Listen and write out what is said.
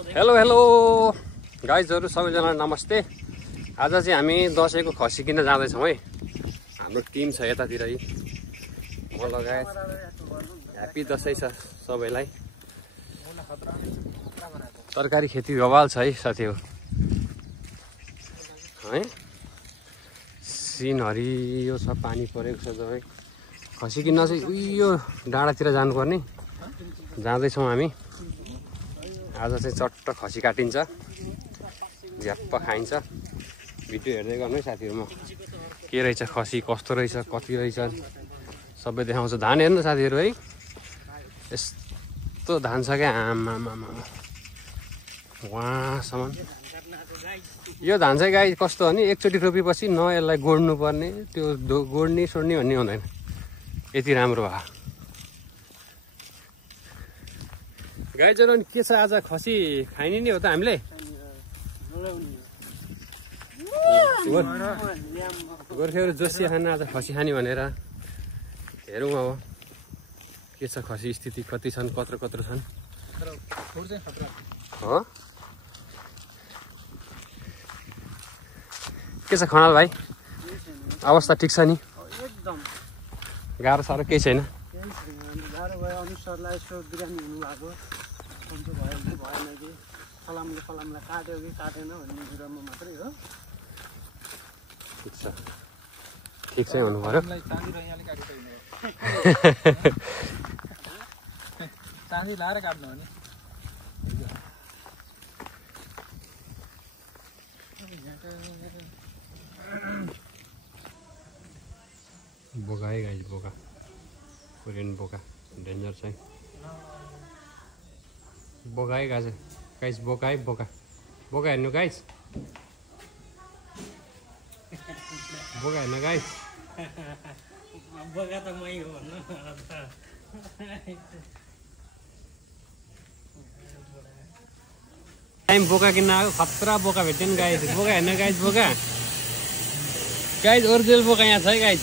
Hello hello गाइजहरु सबैजना नमस्ते। आज चाहिँ हामी दशैंको खसी किन्न जाँदैछौँ है। हाम्रो टिम छ यतातिर है, म लगायत। ह्यापी दशैं छ सबैलाई। तरकारी खेती बवाल छ है साथीहरु है। सिन हरियो छ, पानी परेको छ जबै। खसी किन्न चाहिँ उयो डाँडातिर जानुपर्ने। जाँदैछौँ हामी। आज चाहिँ चट्ट खसी काटिन्छ, झ्याप्प खाइन्छ। भिडियो हेर्दै गर्नु है साथीहरु। म के रहेछ खसी, कस्तो रहेछ, कति रहेछ सबै देखाउँछ। धान हेर्नु साथीहरु है, यस्तो धान छ क्या आमामा वहाँसम्म। यो धान चाहिँ गाई कस्तो हो नि, एकचोटि रोपेपछि न यसलाई गोड्नु पर्ने, त्यो गोड्ने सोड्ने भन्ने हुँदैन। यति राम्रो भयो। गाई जरो के छ आज खसी खाइने नै हो त हामीले। गोर्खेहरू जोसिया खान आज खसी खाने भनेर हेरौँ अब के छ खसी स्थिति, कति छन्, कत्रो छन् हो। के छ खनाल भाइ, अवस्था ठिक छ नि? गाह्रो साह्रो केही छैन? ठिक चाहिँ हुनु पर्यो। चाँदी लाएर काट्नु हो नि। बोका है गाइस, बोका, कोरियन बोका, डेन्जर चाहिँ बोका है गाइस, बोका है, बोका बोका हेर्नु गाइस, बोका हेर्नु गाइस। बोका त मै हो भन्नु। टाइम बोका किन्न आएको, खतरा बोका भेट्यो नि गाइस। बोका हेर्नु गाइस, बोका गाइस, ओरिजिनल बोका यहाँ छ है गाइस।